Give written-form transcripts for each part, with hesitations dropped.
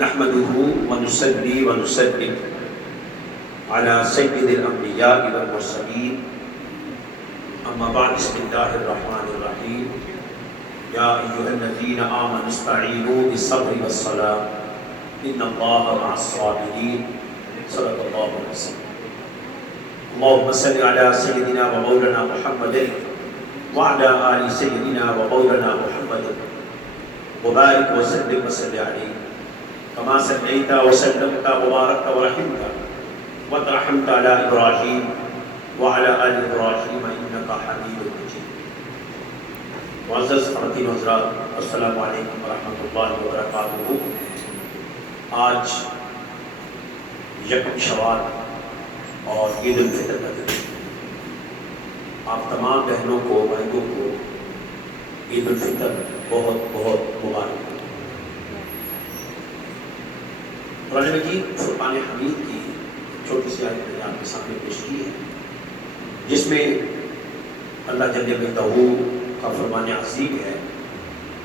نحمده ونصلي ونسلم على سيد الأنبياء والمرسلين أما بعد بسم الله الرحمن الرحيم يا أيها الذين آمنوا استعينوا بالصبر والصلاة إن الله مع الصابرين صدق الله عليه وسلم. اللهم صل على سيدنا ومولانا محمد وعلى آل سيدنا ومولانا محمد وبارك وسلم وصل عليه كما صليت وسلمت وباركت ورحمت وترحمت على إبراهيم وعلى آل إبراهيم إنك حميد مجيد. معزز خواتین و حضرات، السلام علیکم ورحمۃ اللہ وبرکاتہ. آج یکم شوال اور عید الفطر کا دن. آپ تمام بہنوں کو بھائیوں کو عید الفطر بہت بہت مبارک. قرآن مجید فرقان حمید کی چھوٹی سی آیت میں نے آپ کے سامنے پیش کی ہے، جس میں اللہ جل جلالہ کا فرمان عظیم ہے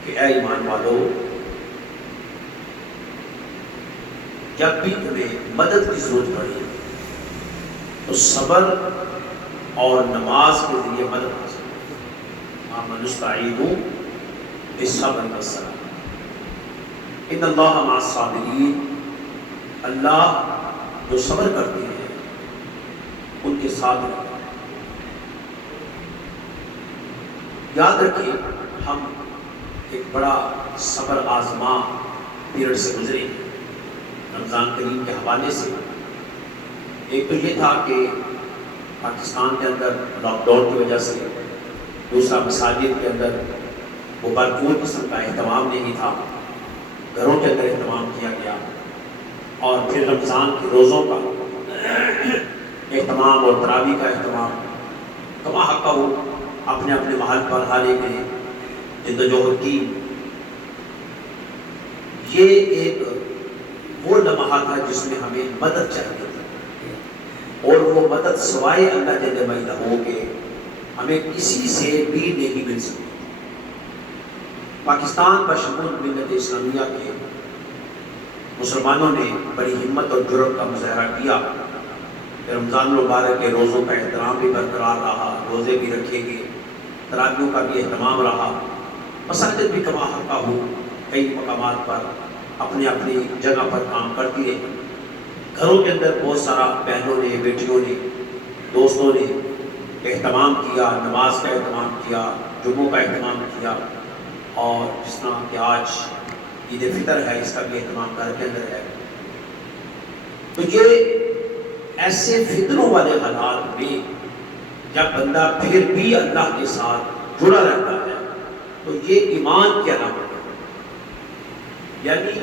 کہ اے ایمان والو، جب بھی تمہیں مدد کی ضرورت پڑے تو صبر اور نماز کے ذریعے مدد حاصل کرو. آمنوا استعینوا بالصبر والصلاۃ ان اللہ مع الصابرین. اللہ جو صبر کرتے ہیں ان کے ساتھ رہتا ہے. یاد رکھیں، ہم ایک بڑا صبر آزما پیریڈ سے گزرے ہیں رمضان کریم کے حوالے سے. ایک تو یہ تھا کہ پاکستان کے اندر لاک ڈاؤن کی وجہ سے، دوسرا مساجد کے اندر وہ بھرپور قسم کا اہتمام نہیں تھا، گھروں کے اندر اہتمام کیا گیا، اور پھر رمضان کے روزوں کا اہتمام اور تراویح کا اہتمام. کما حقہ ہو اپنے اپنے محل پر ہر ایک نے جدوجہد کی. یہ ایک وہ لمحہ تھا جس میں ہمیں مدد چاہیے تھی، اور وہ مدد سوائے اللہ جل جلالہ کے ہمیں کسی سے بھی نہیں مل سکتی. پاکستان بشمول ملت اسلامیہ کے مسلمانوں نے بڑی ہمت اور جرأت کا مظاہرہ کیا. رمضان المبارک کے روزوں کا احترام بھی برقرار رہا، روزے بھی رکھے گئے، تراویحوں کا بھی اہتمام رہا. مساجد بھی کما حقہ ہو کئی مقامات پر اپنے اپنی جگہ پر کام کرتی رہی. گھروں کے اندر بہت سارا بہنوں نے، بیٹیوں نے، دوستوں نے اہتمام کیا، نماز کا اہتمام کیا، جمعوں کا اہتمام کیا، اور جس طرح کہ آج عید فطر ہے اس کا بھی اہتمام گھر کے اندر ہے. تو یہ ایسے فتنوں والے حالات میں جب بندہ پھر بھی اللہ کے ساتھ جڑا رہتا ہے تو یہ ایمان کی علامت ہے. یعنی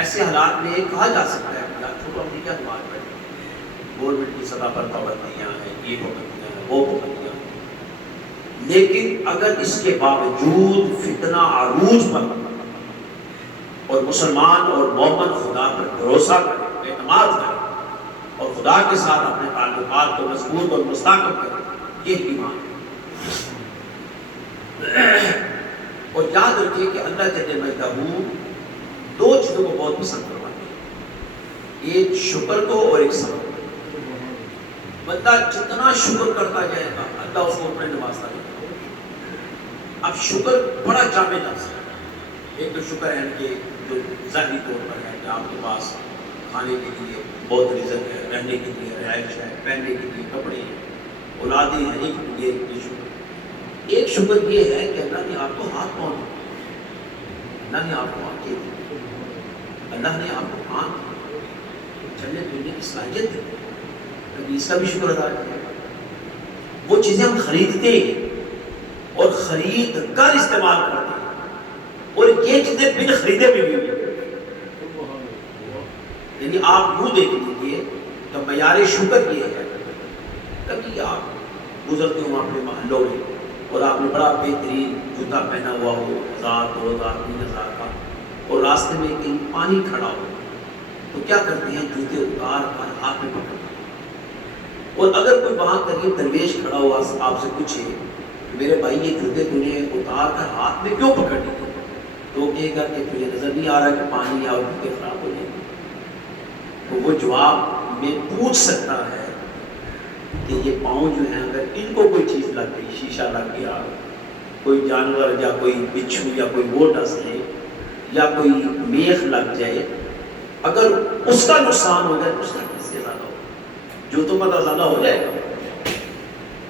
ایسے حالات میں کہا جا سکتا ہے کہ چھوٹا اپنی کیا نماز پڑھیں، گورنمنٹ کی سطح پر پابندیاں ہیں، یہ پابندیاں ہیں، وہ پابندیاں ہیں، لیکن اگر اس کے باوجود فتنہ عروج پر اور مسلمان اور مومن خدا پر بھروسہ کرے، اعتماد کرے، اور خدا کے ساتھ اپنے تعلقات کو مضبوط اور مستحکم کرے، یہ ایمان ہے. اور یاد رکھیے کہ اللہ جل جلالہ دو چیزوں کو بہت پسند کرواتے ہیں، ایک شکر کو اور ایک صبر کو. بندہ جتنا شکر کرتا جائے گا اللہ اس کو اپنے نوازتا جائے گا. اب شکر بڑا جامع لفظ ہے. ایک تو شکر ہے کہ جو ظاہری طور پر ہے کہ آپ کے پاس کھانے کے لیے بہت رزق ہے، رہنے کے لیے رہائش ہے، پہننے کے لیے کپڑے ہیں، اولادیں ہیں. یہ شکر. ایک شکر یہ ہے کہ اللہ نے آپ کو ہاتھ پاؤں دیا، اللہ نے آپ کو آنکھیں دی، اللہ نے آپ کو کان دی، چلنے پھرنے کی صلاحیت دی. کبھی اس کا بھی شکر ادا کیا. وہ چیزیں ہم خریدتے ہیں اور خرید کر استعمال کرتے ہیں، اور یہ چیزیں بن خریدے بھی ہوئی. یعنی آپ یوں دیکھ لیجیے کہ معیار شکر یہ ہے، کبھی آپ گزرتے ہوں اپنے محلوں میں اور آپ نے بڑا بہترین جوتا پہنا ہوا ہو، 1000 2000 3000 کا، اور راستے میں کہیں پانی کھڑا ہو تو کیا کرتے ہیں؟ جوتے اتار کر ہاتھ میں پکڑتے ہیں. اور اگر کوئی وہاں قریب درویش کھڑا ہوا آپ سے پوچھے میرے بھائی یہ جوتے تو نے اتار کر ہاتھ میں کیوں پکڑ لیتے؟ تو کہے گا کہ تجھے نظر نہیں آ رہا کہ پانی اور جوتے خراب ہو جائیں گے؟ تو وہ جواب میں پوچھ سکتا ہے کہ یہ پاؤں جو ہیں اگر ان کو کوئی چیز لگ گئی، شیشہ لگ گیا، کوئی جانور یا کوئی بچھو یا کوئی وہ ڈس لے یا کوئی میخ لگ جائے، اگر اس کا نقصان ہو جائے تو اس کا کس سے زیادہ ہو، جو تو مدد زیادہ ہو جائے گا۔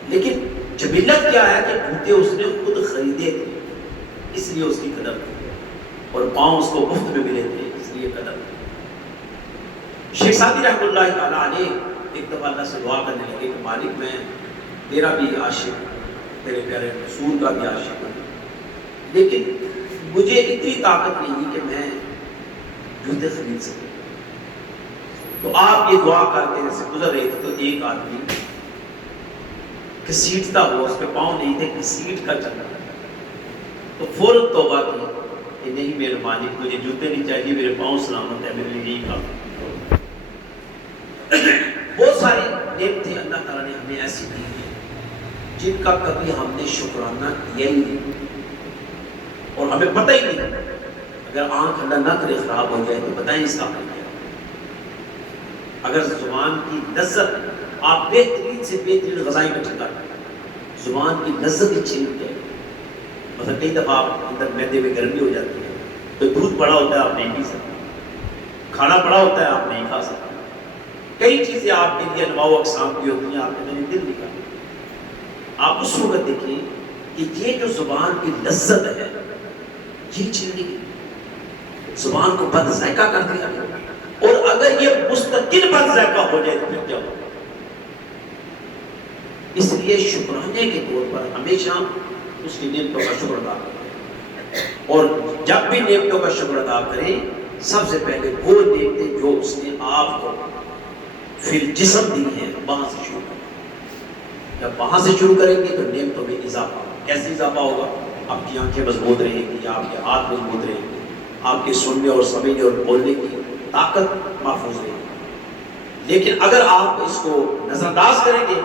لیکن جبلت کیا ہے کہ جوتے اس نے خود خریدے تھے اس لیے اس کی قدر تھی، اور پاؤں اس کو مفت میں ملے تھے اس لیے قدر تھی۔ شیخ سعدی رحمۃ اللہ تعالیٰ علیہ ایک دفعہ اللہ سے دعا کرنے لگے کہ مالک میں تیرا بھی عاشق، تیرے پیارے رسول کا بھی عاشق ہوں، لیکن مجھے اتنی طاقت نہیں کہ میں جوتے خرید سکوں۔ تو آپ یہ دعا کرتے سے گزر رہے تھے تو ایک آدمی گھسیٹتا ہوا، اس کے پاؤں نہیں تھے، گھسیٹ کا چل رہا، تو فوراً توبہ کی کہ نہیں میرے مالک، مجھے جوتے نہیں چاہیے، میرے پاؤں سلامت ہے، میرے لیے یہی کافی۔ بہت ساری نعمتیں اللہ تعالیٰ نے ہمیں ایسی دی ہیں جن کا کبھی ہم نے شکرانہ کیا ہی نہیں، اور ہمیں پتہ ہی نہیں۔ اگر آنکھ اللہ نہ کرے خراب ہو جائے تو بتائیں اس کا حل کیا؟ اگر زبان کی لذت، آپ بہترین سے بہترین غذائیں کا ٹھکا زبان کی لذت ہی چھین جائے، مثلا کئی دفعہ آپ اندر میدے میں گرمی ہو جاتی ہے تو دودھ پڑا ہوتا ہے آپ نہیں پی سکتے، کھانا پڑا ہوتا ہے آپ نہیں کھا سکتے، کئی چیزیں آپ کے لیے انواع و اقسام کی ہوتی ہیں، آپ کے دل نہیں کرتے۔ آپ اس وقت دیکھیں کہ یہ جو زبان کی لذت ہے یہ چھینی گئی، زبان کو بد ذائقہ کر دیا گیا، اور اگر یہ مستقل بد ذائقہ ہو جائے تو پھر کیا ہوگا؟ اس لیے شکرانے کے طور پر ہمیشہ اس کی نعمتوں کا شکر ادا کریں، اور جب بھی نعمتوں کا شکر ادا کریں سب سے پہلے وہ نعمتیں جو اس نے آپ کو پھر جسم دی ہیں وہاں سے شروع کریں۔ جب وہاں سے شروع کریں گے تو نعمتوں میں اضافہ ہوگا۔ کیسے اضافہ ہوگا؟ آپ کی آنکھیں مضبوط رہیں گی، آپ کے ہاتھ مضبوط رہیں گے، آپ کے سننے اور سمجھنے اور بولنے کی طاقت محفوظ رہے گی۔ لیکن اگر آپ اس کو نظر انداز کریں گے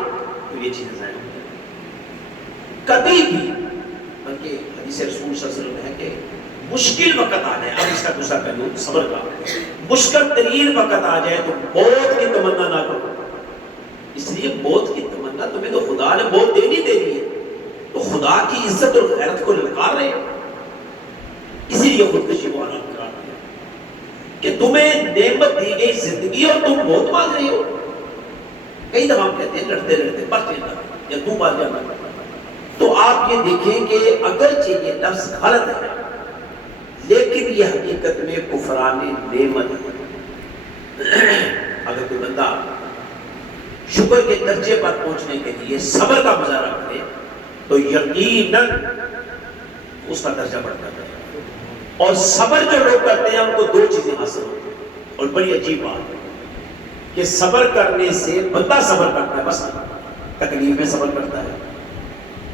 تو یہ چیزیں ضائع ہو جائیں گی۔ کبھی بھی، بلکہ حدیث رسول صلی اللہ علیہ وسلم ہے کہ مشکل وقت آ جائے، اب اس کا دوسرا پہلو صبر کا، مشکل ترین وقت آ جائے تو موت کی تمنا نہ کرو، اس لیے موت کی تمنا تمہیں تو خدا نے موت دینی دینی ہے، تو خدا کی عزت اور غیرت کو للکار رہے، اسی لیے خودکشی کو حرام قرار دیا کہ تمہیں نعمت دی گئی زندگی اور تم موت مانگ رہے ہو۔ کئی دفعہ ہم کہتے ہیں لڑتے لڑتے مر جانا یا تو مر جانا، تو آپ یہ دیکھیں کہ اگرچہ یہ لفظ غلط ہے لیکن یہ حقیقت میں کفران نعمت ہے۔ اگر کوئی بندہ شکر کے درجے پر پہنچنے کے لیے صبر کا مظاہرہ کرے تو یقیناً اس کا درجہ بڑھتا ہے، اور صبر جو لوگ کرتے ہیں ان کو دو چیزیں حاصل ہوتی ہیں، اور بڑی عجیب بات ہے کہ صبر کرنے سے بندہ صبر کرتا ہے، بس تکلیف میں صبر کرتا ہے،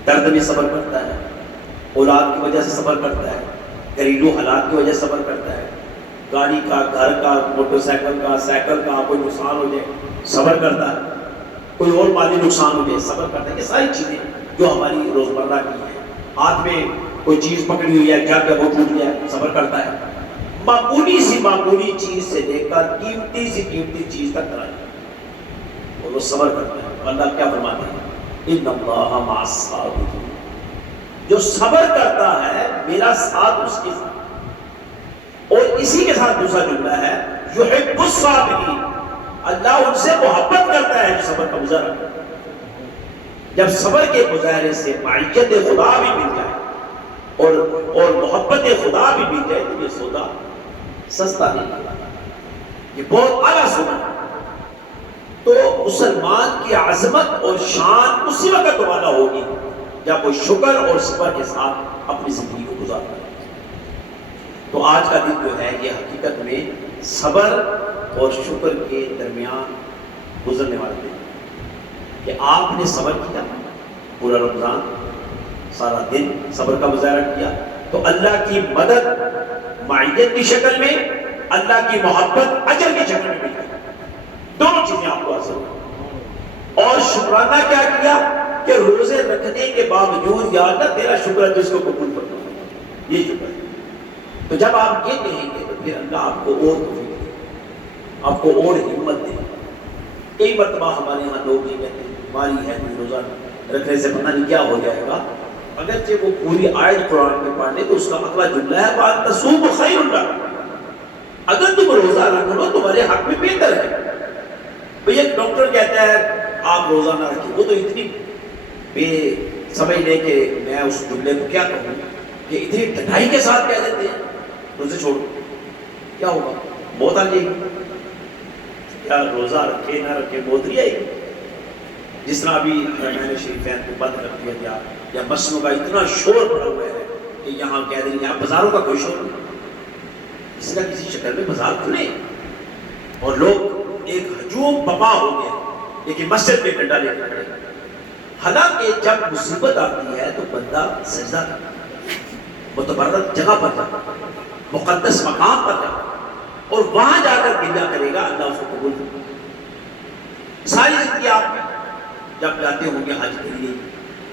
درد میں صبر کرتا ہے، اولاد کی وجہ سے صبر کرتا ہے، گھریلو حالات کی وجہ سے صبر کرتا ہے، گاڑی کا، گھر کا، موٹر سائیکل کا، سائیکل کا کوئی نقصان ہو جائے صبر کرتا ہے، کوئی اور مالی نقصان ہو جائے صبر کرتا ہے۔ یہ ساری چیزیں جو ہماری روزمرہ کی ہیں، ہاتھ میں کوئی چیز پکڑی ہوئی ہے، گھر کا وہ ٹوٹ گیا صبر کرتا ہے، معمولی سی معمولی چیز سے لے کر قیمتی سی قیمتی چیز تک کرائی اور وہ صبر کرتا ہے۔ اللہ کیا فرماتے ہیں؟ ان اللہ مع الصابرین، جو صبر کرتا ہے میرا ساتھ اس کے ساتھ۔ اور اسی کے ساتھ دوسرا جملہ ہے یحب الصابرین، اللہ ان سے محبت کرتا ہے جو صبر کا مظاہرہ کرتا ہے۔ جب صبر کے مظاہرے سے معیت خدا بھی مل جائے اور محبت خدا بھی مل جائے تو یہ سودا سستا نہیں لگا، یہ بہت اعلیٰ سودا ہے۔ تو مسلمان کی عظمت اور شان اسی وقت والا ہوگی جب وہ شکر اور صبر کے ساتھ اپنی زندگی کو گزارتا ہے۔ تو آج کا دن جو ہے یہ حقیقت میں صبر اور شکر کے درمیان گزرنے والا دن کہ آپ نے صبر کیا، پورا رمضان سارا دن صبر کا مظاہرہ کیا تو اللہ کی مدد معیت کی شکل میں، اللہ کی محبت اجر کی شکل میں مل گئی، دونوں چیزیں آپ کو حاصل ہوئی۔ اور شکرانہ کیا کیا کہ روزے رکھنے کے باوجود یا اللہ تیرا شکر ہے جس کو قبول کرنا، یہ شکر ہے۔ تو جب آپ یہ کہیں گے تو پھر اللہ آپ کو اور توفیق دے، آپ کو اور ہمت دے۔ کئی مرتبہ ہمارے یہاں لوگ یہ کہتے ہیں بیماری ہے روزہ رکھنے سے پتہ نہیں کیا ہو جائے گا، اگرچہ وہ پوری آیت قرآن میں پڑھ لے تو اس کا اگلا جملہ ہے وَأَن تَصُومُوا خَيْرٌ لَكُمْ، اگر تم روزہ رکھ لو تمہارے حق میں بہتر ہے۔ بھئی ایک ڈاکٹر کہتا ہے آپ روزہ نہ رکھیں، وہ تو اتنی بے سمجھ لے کہ میں اس جملے کو کیا کہوں کہ اتنی ڈٹائی کے ساتھ کہہ دیتے ہیں روزے چھوڑو، کیا ہوگا؟ موت آ جائے گی، یا روزہ رکھے نہ رکھے موت نہیں آئے گی؟ جس طرح ابھی حرمین شریفین کو بند کر دیا گیا، یا مسجدوں کا اتنا شور پڑا ہوا ہے کہ یہاں کہہ دیں یہاں بازاروں کا کوئی شور نہیں، کسی نہ کسی شکل میں بازار کھلے اور لوگ ایک ہجوم بپا ہو گیا کہ مسجد میں ڈنڈا لے کے کھڑے۔ حالانکہ جب مصیبت آتی ہے تو بندہ سجدہ کرتا ہے، متبرک جگہ پر جاتا ہے، مقدس مقام پر جاتا ہے، اور وہاں جا کر گریہ کرے گا، اللہ اس کو قبول کرے گا۔ ساری زندگی آپ جب جاتے ہوں گے حج کے لیے،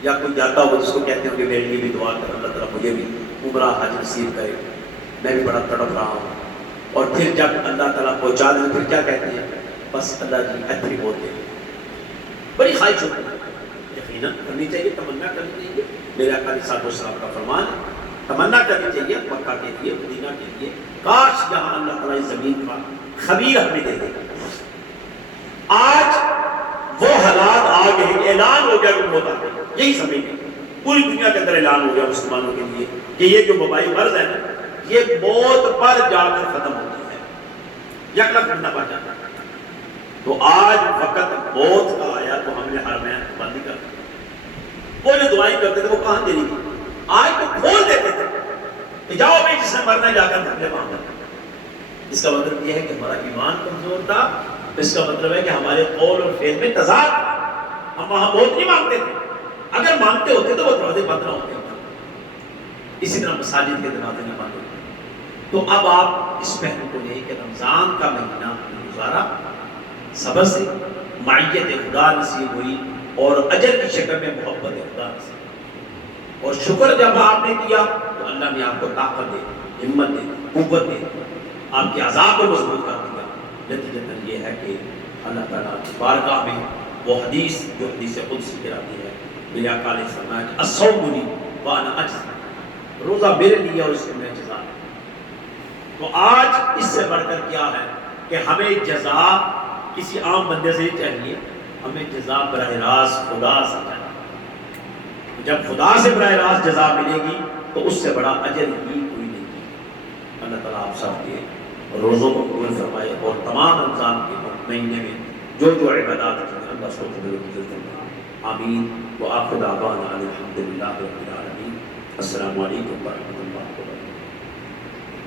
یا کوئی جاتا ہو جس کو کہتے ہوں کہ میرے لیے بھی دعا کر، اللہ تعالیٰ مجھے بھی عمرہ حج نصیب کرے، میں بھی بڑا تڑپ رہا ہوں، اور پھر جب اللہ تعالیٰ پہنچا دیں پھر کیا کہتے ہیں؟ بس اللہ جی اتنی بولتے ہیں، بڑی خواہش ہوتی ہے، یقیناً کرنی چاہیے، تمنا کرنی چاہیے۔ میرے آقا علیہ الصلوۃ والسلام کا فرمان ہے، تمنا کرنی چاہیے مکہ کے لیے، مدینہ کے لیے، کاش یہاں اللہ تعالیٰ اس زمین کا خبیر ہمیں دے دے۔ آج وہ حالات آ گئے کہ اعلان ہو گیا کہ موت آ گئی، یہی سمجھیں، پوری دنیا کے اندر اعلان ہو گیا مسلمانوں کے لیے کہ یہ جو وبائی مرض ہے نا یہ موت پر جا کر ختم ہوتی ہے، یکلک بندہ پڑ جاتا ہے۔ تو آج وقت موت کا آیا تو ہم نے حرمین بند کر دیا۔ وہ جو دعائیں کرتے تھے وہ کہاں دینی تھی؟ آج تو کھول دیتے تھے کہ جاؤ بھائی جس نے مرنا ہے جا کر پہلے وہاں پر۔ اس کا مطلب یہ ہے کہ ہمارا ایمان کمزور تھا، اس کا مطلب ہے کہ ہمارے قول اور فعل میں تضاد، ہم وہاں موت نہیں مانگتے تھے، اگر مانگتے ہوتے تو وہ دروازے بند نہ ہوتے۔ اسی طرح مساجد کے دروازے نہ بند ہوتے۔ تو اب آپ اس پہلو کو لیں کہ رمضان کا مہینہ گزارا، صبر سے معیت خدا نصیب ہوئی اور اجر کی شکل میں محبت خدا نصیب ہوئی، اور شکر جب آپ نے کیا تو اللہ نے آپ کو طاقت دے، ہمت دے، قوت دے، آپ کے عذاب کو مضبوط کر دیا۔ نتیجتاً یہ ہے کہ اللہ تعالیٰ کی بارگاہ میں وہ حدیث جو حدیث قدسی کراتی ہے، میرے آقا علیہ السلام نے الصوم لی وانا اجزی، روزہ میرے لیے اور اس کے میں جزا۔ تو آج اس سے بڑھ کر کیا ہے کہ ہمیں جزا کسی عام بندے سے چاہیے، ہمیں جزا براہ راست خدا سے چاہیے۔ جب خدا سے براہ راست جزا ملے گی تو اس سے بڑا اجر ہی کوئی نہیں۔ اللہ تعالیٰ آپ سب کے روزوں کو قبول فرمائے اور تمام رمضان کے مہینے میں جو جو عبادات کی ہیں اللہ سب کو قبول فرمائے۔ آمین۔ وآخر دعوانا الحمدللہ رب العالمین۔ السلام علیکم ورحمۃ اللہ وبرکاتہ۔